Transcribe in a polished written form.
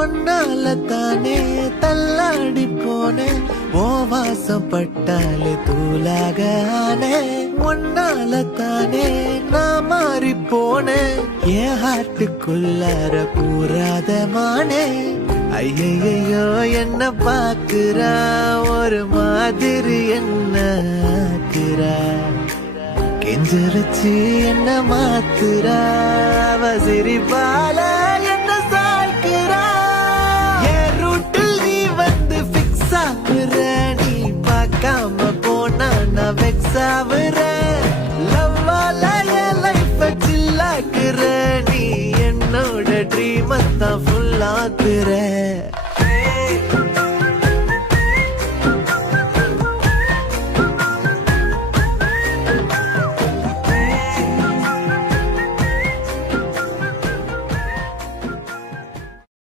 ஒன்னால தானே தள்ளாடி போனேன் ஓ வாசம் பட்டாலே தூளாக ஆனே ஒன்னால தானே நான் மாறி போனேன் என் ஹார்ட்டுக்குள்ளார கூறாத மானே ஐயையோ என்ன பாக்குறா ஒரு மாதிரி என்ன ஆக்குறா கெஞ்சரிச்சு என்ன மாத்துறா அவ சிரிப்பால என்ன சாய்க்கிறா என் ரூட்டில் நீ வந்து பிக்ஸ் ஆகுற நீ பார்க்காம போனா நான் வெக்ஸ் ஆகுற லவ்வால என் லைஃப் சில்லாக்குற நீ என்னோட ட்ரீம் தான் ஃபுல் ஆக்குற